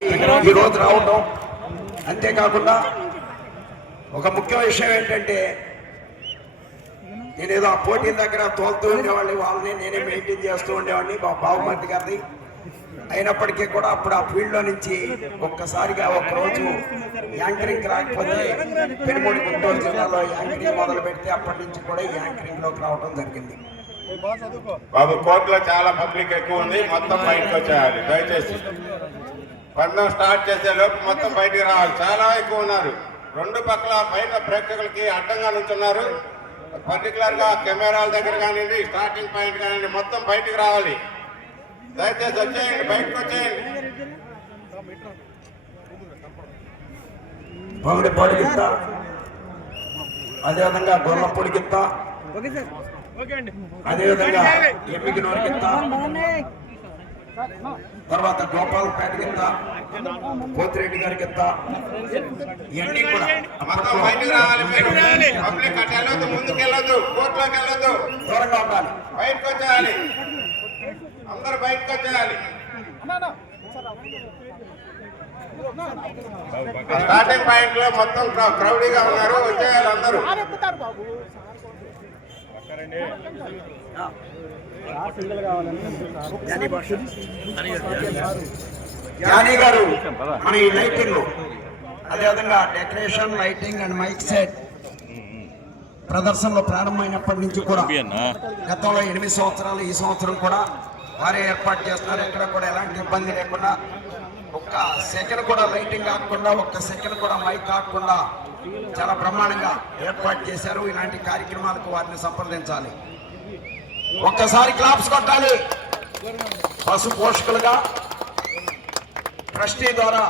ఈ రోజు రావటం అంతేకాకుండా ఒక ముఖ్య విషయం ఏంటంటే నేనేదో ఆ పోటీ దగ్గర తోలుతూ ఉండేవాడిని వాళ్ళని నేనే మెయింటైన్ చేస్తూ ఉండేవాడిని మా బావమర్ది గారిని. అయినప్పటికీ కూడా అప్పుడు ఆ ఫీల్డ్లో నుంచి ఒక్కసారిగా ఒకరోజు యాంకరింగ్ రాకపోతే పెనుమూడి గుంటూరు జిల్లాలో యాంకరింగ్ మొదలు పెడితే అప్పటి నుంచి కూడా యాంకరింగ్లోకి రావడం జరిగింది. బాబు కోర్టులో చాలా పబ్లిక్ ఎక్కువ ఉంది మొత్తం బయటకు వచ్చేయాలి దయచేసి. పందెం స్టార్ట్ చేసే లోపు మొత్తం బయటికి రావాలి. చాలా ఎక్కువ ఉన్నారు. రెండు పక్కల బయట ప్రేక్షకులకి అడ్డంగా నుంచున్నారు. పర్టికులర్గా కెమెరాల దగ్గర కానివ్వండి స్టార్టింగ్ పాయింట్ కానివ్వండి మొత్తం బయటికి రావాలి. దయచేసి వచ్చేయండి బయటకు వచ్చేయండి. పొగడి పొడిగిత్త అదేవిధంగా గొల్ల పొడిగిత్త అదేవిధంగా ఎమ్మికి నోరిగిత్త తర్వాత గోపాలపేట గిత్త పోతిరెడ్డి గారి గిత్త ఇవన్నీ కూడా. మొత్తం బయటికి రావాలి మీరు పబ్లిక్ అటు వెళ్ళొద్దు ముందుకు వెళ్ళొద్దు కోర్టులోకి వెళ్ళొద్దు. దూరంగా ఉండాలి. బయటకు వచ్చేయాలి. అందరు బయటకు వచ్చేయాలి. స్టార్టింగ్ పాయింట్లో మొత్తం క్రౌ- క్రౌడీగా ఉన్నారు వచ్చేయాలి అందరూ. జానీ గారు మన ఈ లైటింగ్ అదేవిధంగా decoration lighting and mic set ప్రదర్శనలో ప్రారంభమైనప్పటి నుంచి కూడా గతంలో ఎనిమిది సంవత్సరాలు ఈ సంవత్సరం కూడా వారే ఏర్పాటు చేస్తున్నారు. ఎక్కడ కూడా ఎలాంటి ఇబ్బంది లేకుండా ఒక్క సెకండ్ కూడా లైటింగ్ కాకుండా ఒక్క సెకండ్ కూడా మైక్ కాకుండా చాలా బ్రహ్మాండంగా ఏర్పాటు చేశారు. ఇలాంటి కార్యక్రమాలకు వారిని సంప్రదించాలి. ఒక్కసారి క్లాప్స్ కొట్టాలి. పశు పోషకులుగా ట్రస్టీ ద్వారా